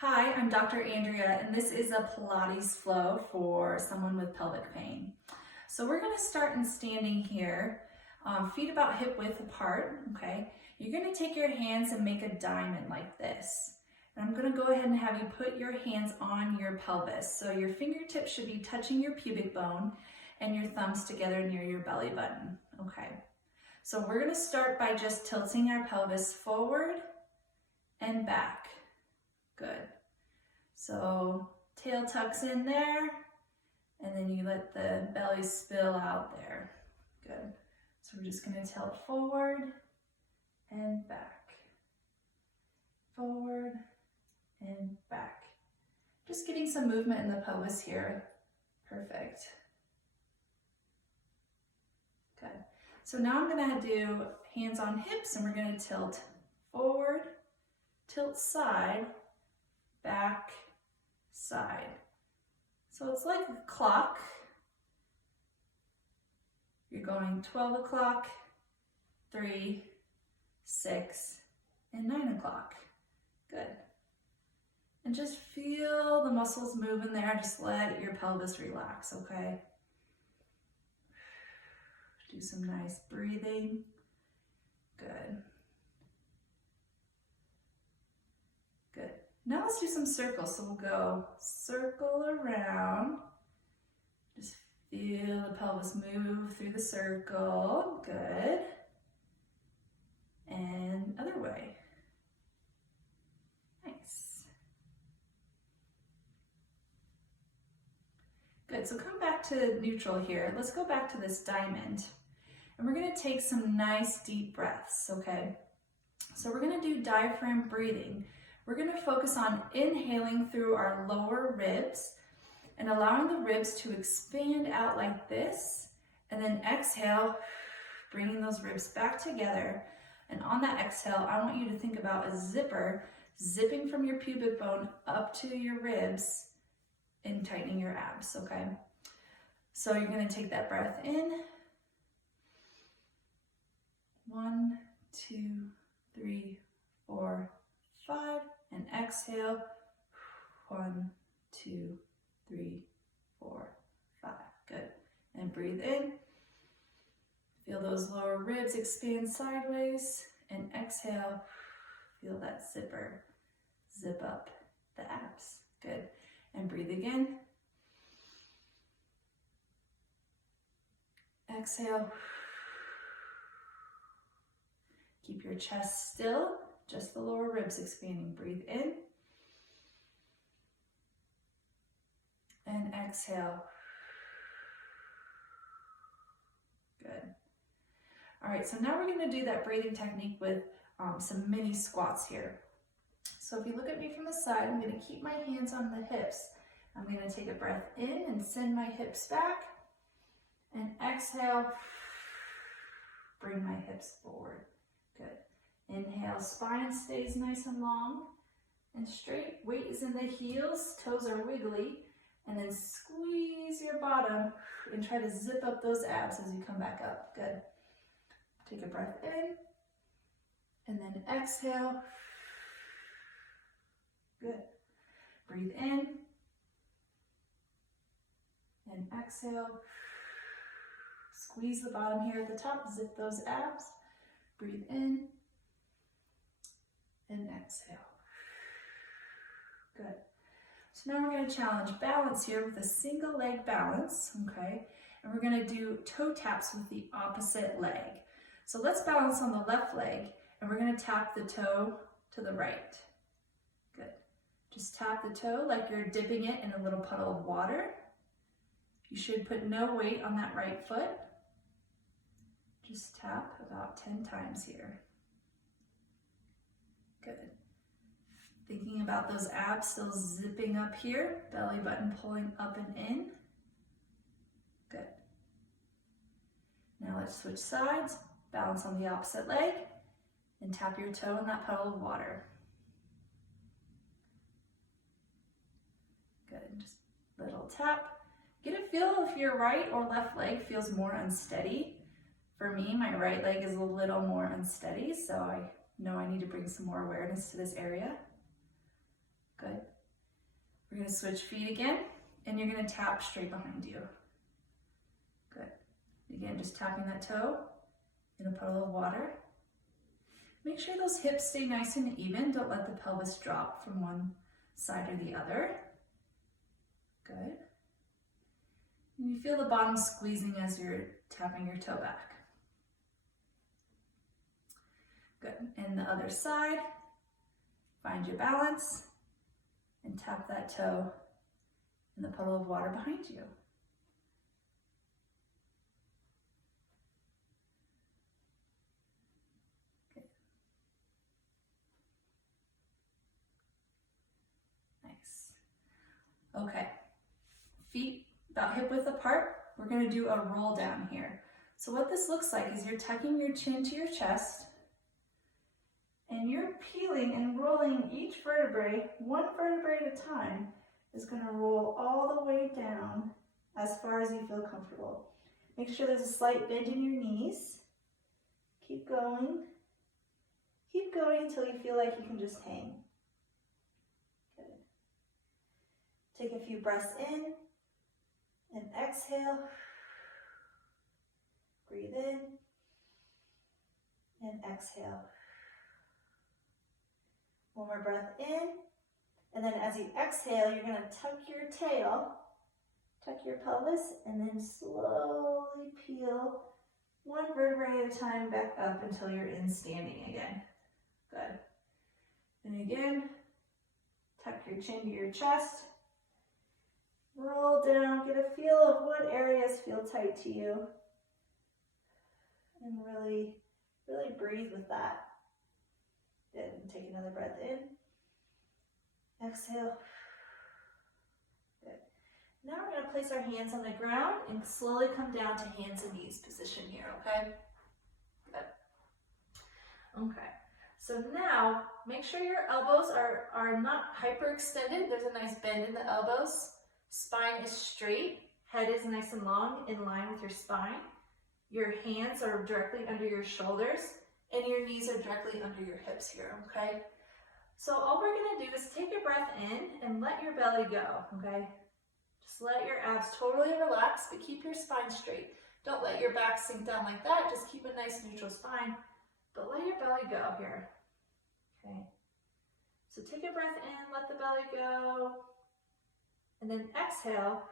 Hi, I'm Dr. Andrea, and this is a Pilates flow for someone with pelvic pain. So we're going to start in standing here, feet about hip width apart, okay? You're going to take your hands and make a diamond like this. And I'm going to go ahead and have you put your hands on your pelvis. So your fingertips should be touching your pubic bone and your thumbs together near your belly button, okay? So we're going to start by just tilting our pelvis forward and back. Good. So tail tucks in there, and then you let the belly spill out there. Good. So we're just going to tilt forward and back. Forward and back. Just getting some movement in the pelvis here. Perfect. Good. So now I'm going to do hands on hips, and we're going to tilt forward, tilt side, back, side. So it's like a clock. You're going 12 o'clock, 3, 6, and 9 o'clock. Good. And just feel the muscles move in there. Just let your pelvis relax, okay? Do some nice breathing. Good. Good. Now let's do some circles. So we'll go circle around. Just feel the pelvis move through the circle. Good. And other way. Nice. Good. So come back to neutral here. Let's go back to this diamond. And we're going to take some nice deep breaths, okay? So we're going to do diaphragm breathing. We're going to focus on inhaling through our lower ribs and allowing the ribs to expand out like this. And then exhale, bringing those ribs back together. And on that exhale, I want you to think about a zipper zipping from your pubic bone up to your ribs and tightening your abs, okay? So you're going to take that breath in. 1, 2, 3, 4, 5. And exhale, 1, 2, 3, 4, 5. Good. And breathe in. Feel those lower ribs expand sideways. And exhale, feel that zipper zip up the abs. Good. And breathe again. Exhale. Keep your chest still. Just the lower ribs expanding. Breathe in. And exhale. Good. All right, so now we're going to do that breathing technique with some mini squats here. So if you look at me from the side, I'm going to keep my hands on the hips. I'm going to take a breath in and send my hips back. And exhale. Bring my hips forward. Good. Inhale, spine stays nice and long and straight. Weight is in the heels, toes are wiggly. And then squeeze your bottom and try to zip up those abs as you come back up. Good. Take a breath in. And then exhale. Good. Breathe in. And exhale. Squeeze the bottom here at the top. Zip those abs. Breathe in. And exhale. Good. So now we're going to challenge balance here with a single leg balance, okay? And we're going to do toe taps with the opposite leg. So let's balance on the left leg, and we're going to tap the toe to the right. Good. Just tap the toe like you're dipping it in a little puddle of water. You should put no weight on that right foot. Just tap about 10 times here. Good. Thinking about those abs still zipping up here, belly button pulling up and in. Good. Now let's switch sides, balance on the opposite leg, and tap your toe in that puddle of water. Good, just little tap. Get a feel if your right or left leg feels more unsteady. For me, my right leg is a little more unsteady, so I know I need to bring some more awareness to this area. Good. We're gonna switch feet again, and you're gonna tap straight behind you. Good. Again, just tapping that toe in a puddle of water. Make sure those hips stay nice and even. Don't let the pelvis drop from one side or the other. Good. And you feel the bottom squeezing as you're tapping your toe back. Good. And the other side, find your balance and tap that toe in the puddle of water behind you. Okay. Nice. Okay. Feet about hip width apart. We're going to do a roll down here. So what this looks like is you're tucking your chin to your chest, and you're peeling and rolling each vertebrae, one vertebrae at a time, is going to roll all the way down as far as you feel comfortable. Make sure there's a slight bend in your knees. Keep going. Keep going until you feel like you can just hang. Good. Take a few breaths in and exhale. Breathe in and exhale. One more breath in, and then as you exhale, you're going to tuck your tail, tuck your pelvis, and then slowly peel one vertebrae at a time back up until you're in standing again. Good. And again, tuck your chin to your chest, roll down, get a feel of what areas feel tight to you, and really, really breathe with that. Good. And take another breath in. Exhale. Good. Now we're going to place our hands on the ground and slowly come down to hands and knees position here, okay? Good. Okay. So now, make sure your elbows are not hyperextended. There's a nice bend in the elbows. Spine is straight. Head is nice and long, in line with your spine. Your hands are directly under your shoulders, and your knees are directly under your hips here, okay? So all we're gonna do is take a breath in and let your belly go, okay? Just let your abs totally relax, but keep your spine straight. Don't let your back sink down like that. Just keep a nice neutral spine, but let your belly go here, okay? So take a breath in, let the belly go, and then exhale.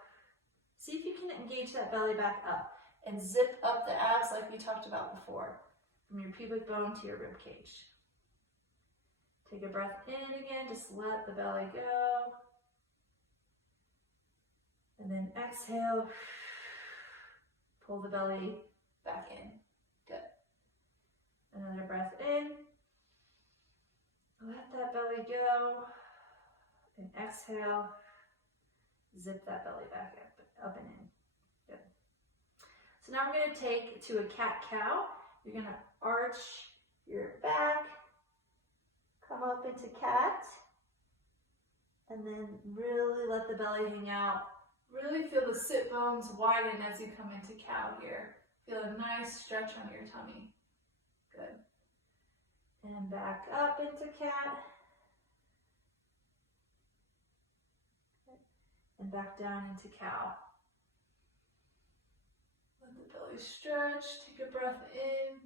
See if you can engage that belly back up and zip up the abs like we talked about before, from your pubic bone to your rib cage. Take a breath in again, just let the belly go. And then exhale, pull the belly back in. Good. Another breath in. Let that belly go. And exhale, zip that belly back up and in. Good. So now we're going to take to a cat-cow. You're going to arch your back, come up into cat, and then really let the belly hang out. Really feel the sit bones widen as you come into cow here. Feel a nice stretch on your tummy. Good. And back up into cat. And back down into cow. Let the belly stretch, take a breath in,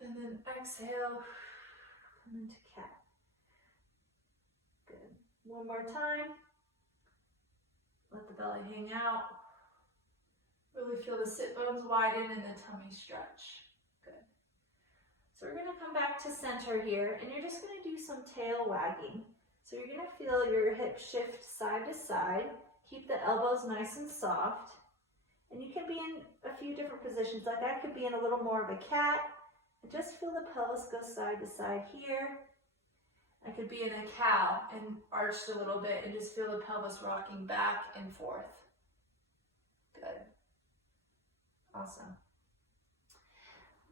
and then exhale, come into cat. Good. One more time. Let the belly hang out. Really feel the sit bones widen and the tummy stretch. Good. So we're going to come back to center here, and you're just going to do some tail wagging. So you're going to feel your hips shift side to side. Keep the elbows nice and soft. And you can be in a few different positions. Like I could be in a little more of a cat. And just feel the pelvis go side to side here. I could be in a cow and arched a little bit and just feel the pelvis rocking back and forth. Good. Awesome.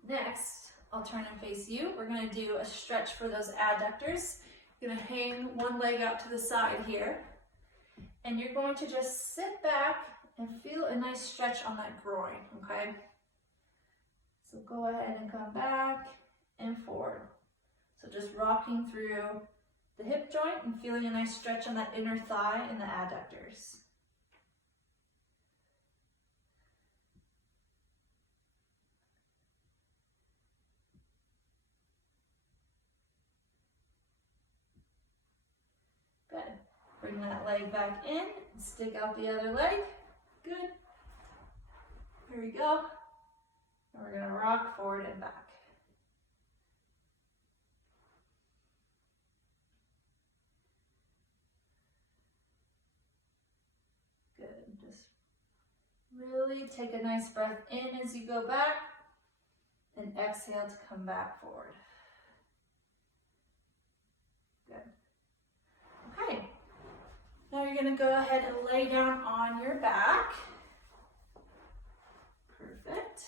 Next, I'll turn and face you. We're going to do a stretch for those adductors. You're going to hang one leg out to the side here. And you're going to just sit back and feel a nice stretch on that groin, okay? So go ahead and come back and forward. So just rocking through the hip joint and feeling a nice stretch on that inner thigh and the adductors. Good. Bring that leg back in, stick out the other leg. Good. Here we go. And we're gonna rock forward and back. Good. Just really take a nice breath in as you go back and exhale to come back forward. Good. Okay. Now you're gonna go ahead and lay down on your back. Perfect.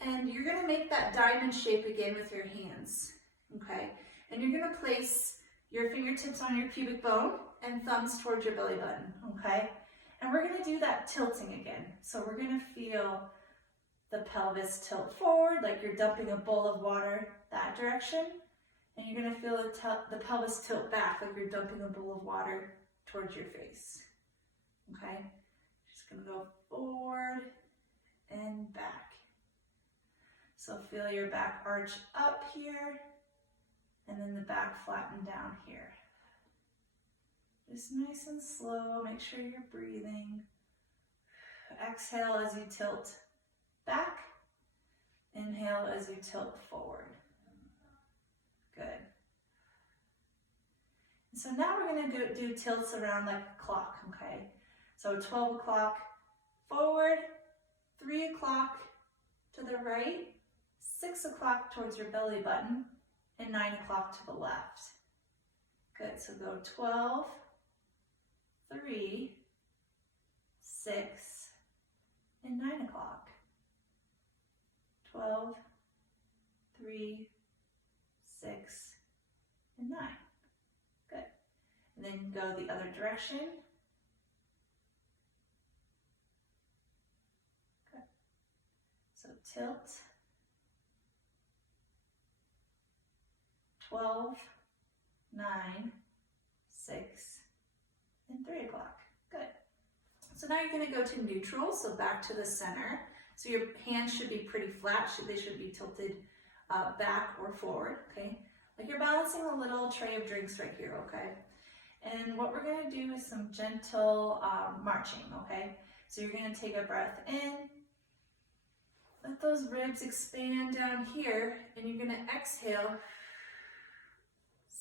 And you're gonna make that diamond shape again with your hands, okay? And you're gonna place your fingertips on your pubic bone and thumbs towards your belly button, okay? And we're gonna do that tilting again. So we're gonna feel the pelvis tilt forward, like you're dumping a bowl of water that direction. And you're gonna feel the pelvis tilt back, like you're dumping a bowl of water towards your face, okay? Just gonna go forward and back. So feel your back arch up here, and then the back flatten down here. Just nice and slow, make sure you're breathing. Exhale as you tilt back. Inhale as you tilt forward. Good. So now we're going to do tilts around like a clock, okay? So 12 o'clock forward, 3 o'clock to the right, 6 o'clock towards your belly button, and 9 o'clock to the left. Good, so go 12, 3, 6, and 9 o'clock. 12, 3, 6, and 9. Good. And then go the other direction. Good. So tilt. 12, 9, 6, and 3 o'clock. Good. So now you're going to go to neutral, so back to the center. So your hands should be pretty flat. They should be tilted back or forward, okay? Like you're balancing a little tray of drinks right here, okay? And what we're going to do is some gentle marching, okay? So you're going to take a breath in. Let those ribs expand down here, and you're going to exhale.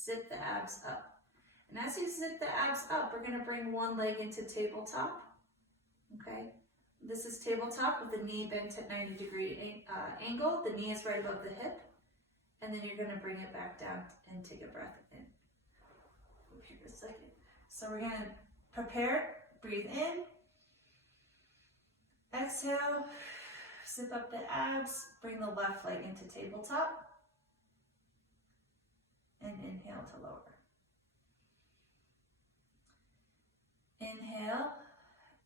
Zip the abs up. And as you zip the abs up, we're going to bring one leg into tabletop, okay? This is tabletop with the knee bent at 90-degree angle. The knee is right above the hip. And then you're going to bring it back down and take a breath in. Here a second. So we're going to prepare, breathe in, exhale, zip up the abs, bring the left leg into tabletop, and inhale to lower. Inhale,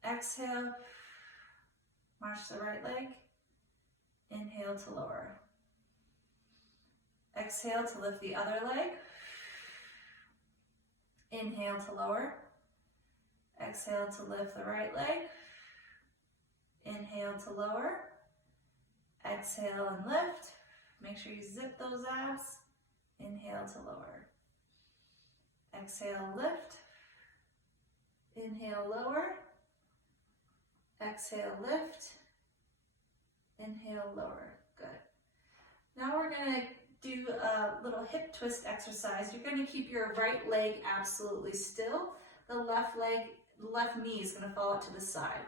exhale, march the right leg, inhale to lower. Exhale to lift the other leg. Inhale to lower. Exhale to lift the right leg. Inhale to lower. Exhale and lift. Make sure you zip those abs. Inhale to lower. Exhale, lift. Inhale, lower. Exhale, lift. Inhale, lower. Good. Now we're going to do a little hip twist exercise. You're going to keep your right leg absolutely still. The left knee is going to fall out to the side.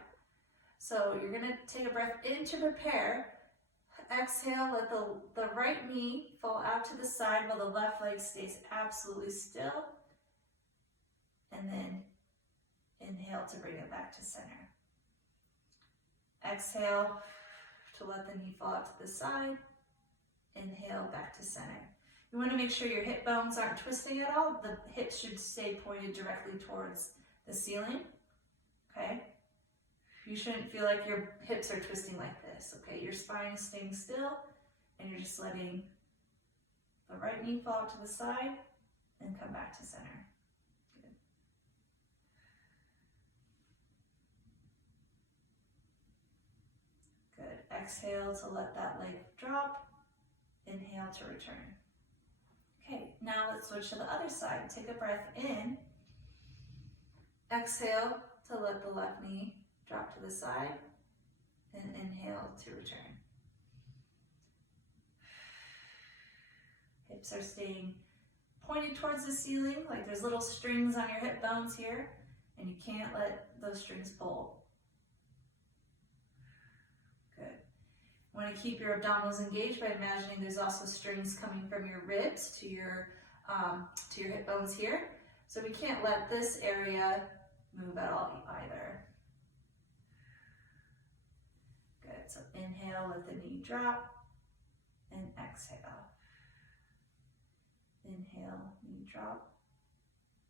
So you're going to take a breath in to prepare. Exhale, let the right knee fall out to the side while the left leg stays absolutely still. And then inhale to bring it back to center. Exhale to let the knee fall out to the side. Inhale back to center. You want to make sure your hip bones aren't twisting at all. The hips should stay pointed directly towards the ceiling. Okay? You shouldn't feel like your hips are twisting like this. Okay? Your spine is staying still, and you're just letting the right knee fall out to the side, and come back to center. Good. Good. Exhale to let that leg drop. Inhale to return. Okay, now let's switch to the other side. Take a breath in. Exhale to let the left knee drop to the side. And inhale to return. Hips are staying pointed towards the ceiling, like there's little strings on your hip bones here, and you can't let those strings pull. Good. You want to keep your abdominals engaged by imagining there's also strings coming from your ribs to your hip bones here. So we can't let this area move at all either. Good. So inhale, let the knee drop, and exhale. Inhale, knee drop,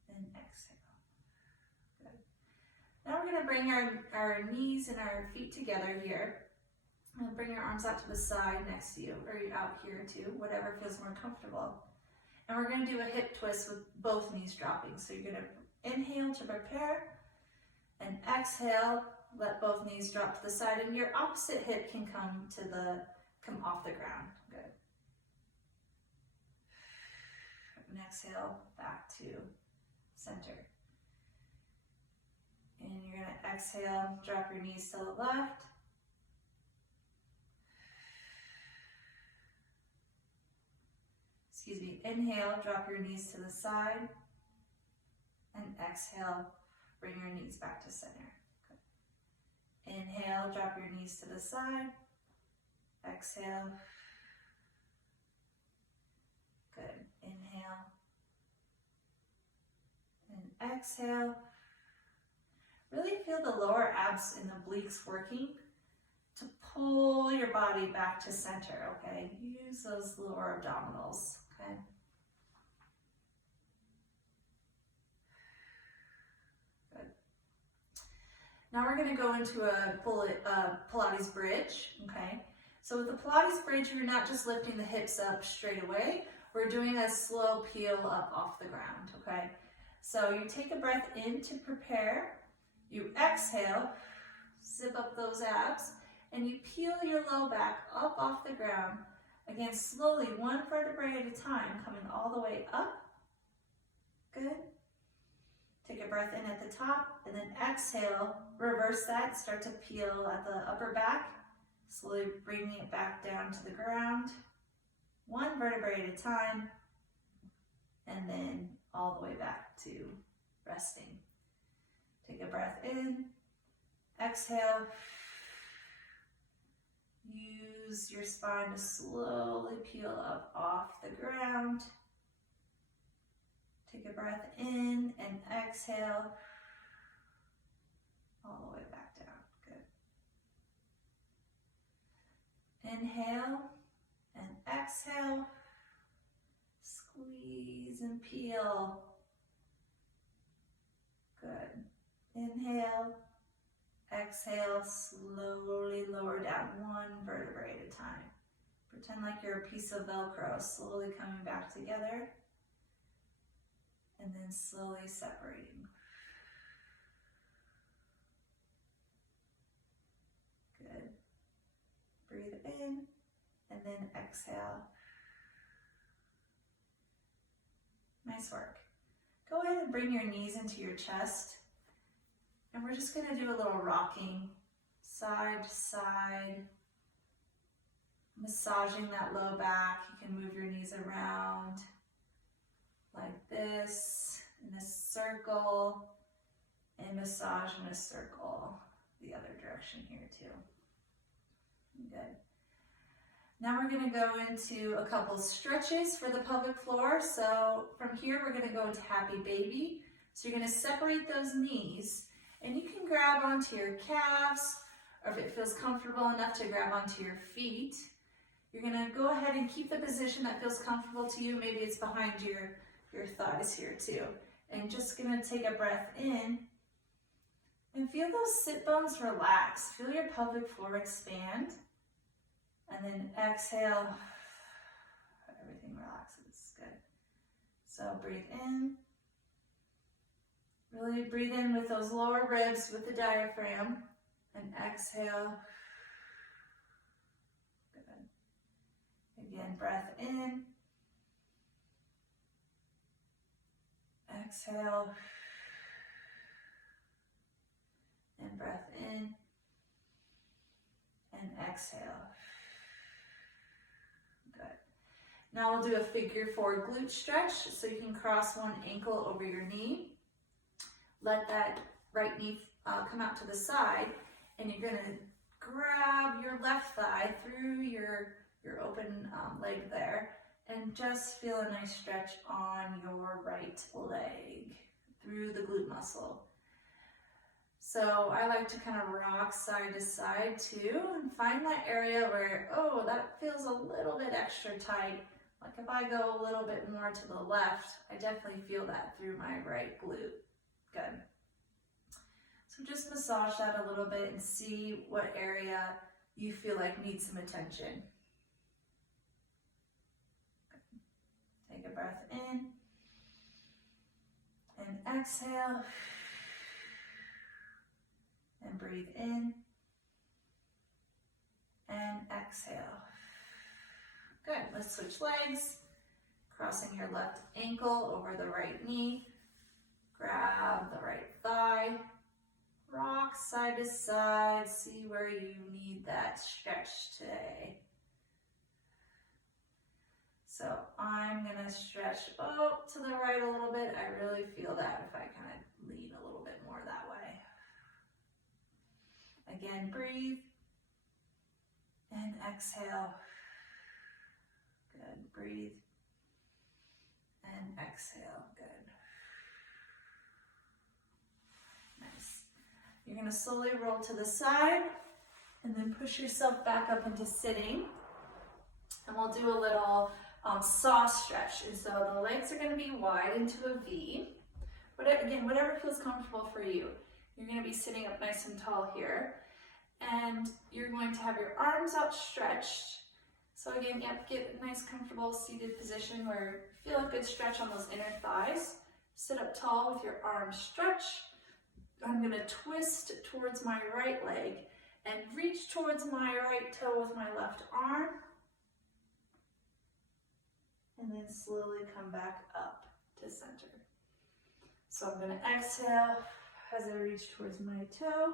and exhale. Good. Now we're going to bring our knees and our feet together here. And bring your arms out to the side next to you, or out here too, whatever feels more comfortable. And we're going to do a hip twist with both knees dropping. So you're going to inhale to prepare, and exhale, let both knees drop to the side, and your opposite hip can come off the ground. Good. And exhale back to center. And you're going to exhale, drop your knees to the left. Excuse me, inhale, drop your knees to the side. And exhale, bring your knees back to center. Good. Inhale, drop your knees to the side. Exhale. Good. Inhale. And exhale. Really feel the lower abs and the obliques working to pull your body back to center, okay? Use those lower abdominals, okay? Good. Now we're gonna go into a Pilates bridge, okay? So with the Pilates bridge, you're not just lifting the hips up straight away, we're doing a slow peel up off the ground, okay? So you take a breath in to prepare, you exhale, zip up those abs, and you peel your low back up off the ground. Again, slowly, one vertebrae at a time, coming all the way up. Good. Take a breath in at the top, and then exhale, reverse that, start to peel at the upper back, slowly bringing it back down to the ground. One vertebrae at a time, and then all the way back to resting. Take a breath in, exhale. Use your spine to slowly peel up off the ground. Take a breath in and exhale, all the way back down. Good. Inhale and exhale. Squeeze and peel. Good. Inhale. Exhale, slowly lower down one vertebrae at a time. Pretend like you're a piece of Velcro, slowly coming back together, and then slowly separating. Good. Breathe in, and then exhale. Nice work. Go ahead and bring your knees into your chest. And we're just going to do a little rocking, side to side, massaging that low back. You can move your knees around like this, in a circle, and massage in a circle the other direction here too. Good. Now we're going to go into a couple stretches for the pelvic floor. So from here, we're going to go into happy baby. So you're going to separate those knees. And you can grab onto your calves, or if it feels comfortable enough to grab onto your feet. You're gonna go ahead and keep the position that feels comfortable to you. Maybe it's behind your thighs here too. And just gonna take a breath in and feel those sit bones relax. Feel your pelvic floor expand. And then exhale, everything relaxes. Good. So breathe in. Really breathe in with those lower ribs with the diaphragm. And exhale. Good. Again, breath in. Exhale. And breath in. And exhale. Good. Now we'll do a figure 4 glute stretch. So you can cross one ankle over your knee. Let that right knee come out to the side, and you're gonna grab your left thigh through your open leg there, and just feel a nice stretch on your right leg through the glute muscle. So I like to kind of rock side to side too, and find that area where, oh, that feels a little bit extra tight. Like if I go a little bit more to the left, I definitely feel that through my right glute. Good. So just massage that a little bit and see what area you feel like needs some attention. Good. Take a breath in and exhale. And breathe in and exhale. Good. Let's switch legs. Crossing your left ankle over the right knee. Grab the right thigh, rock side to side, see where you need that stretch today. So I'm gonna stretch to the right a little bit. I really feel that if I kind of lean a little bit more that way. Again, breathe and exhale. Good, breathe and exhale, good. Nice. You're going to slowly roll to the side and then push yourself back up into sitting. And we'll do a little saw stretch. And so the legs are going to be wide into a V. Again, whatever feels comfortable for you. You're going to be sitting up nice and tall here. And you're going to have your arms outstretched. So again, get a nice comfortable seated position where you feel a good stretch on those inner thighs. Sit up tall with your arms stretched. I'm going to twist towards my right leg and reach towards my right toe with my left arm. And then slowly come back up to center. So I'm going to exhale as I reach towards my toe.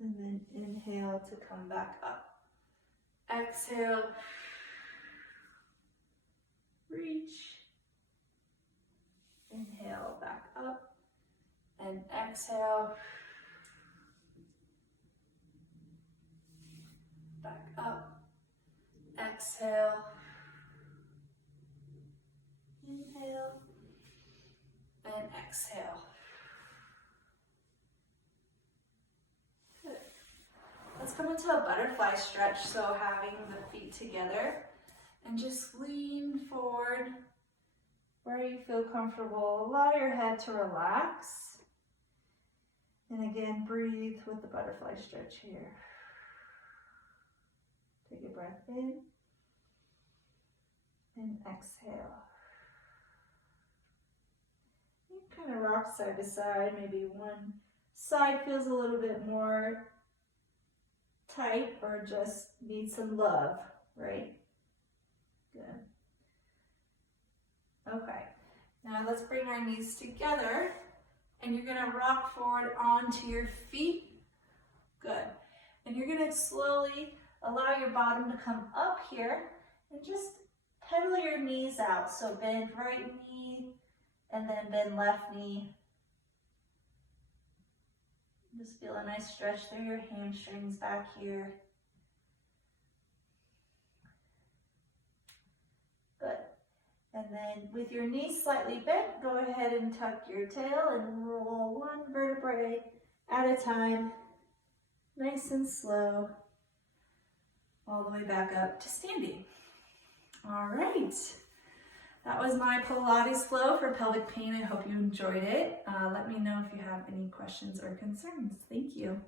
And then inhale to come back up. Exhale. Reach. Inhale, back up. And exhale, back up, exhale, inhale, and exhale. Good. Let's come into a butterfly stretch, so having the feet together, and just lean forward where you feel comfortable. Allow your head to relax. And again, breathe with the butterfly stretch here. Take a breath in and exhale. You kind of rock side to side. Maybe one side feels a little bit more tight or just needs some love, right? Good. Okay, now let's bring our knees together. And you're gonna rock forward onto your feet. Good. And you're gonna slowly allow your bottom to come up here and just pedal your knees out. So bend right knee and then bend left knee. Just feel a nice stretch through your hamstrings back here. Good. And then with your knees slightly bent, go ahead and tuck your tail and roll one vertebrae at a time, nice and slow, all the way back up to standing. All right. That was my Pilates flow for pelvic pain. I hope you enjoyed it. Let me know if you have any questions or concerns. Thank you.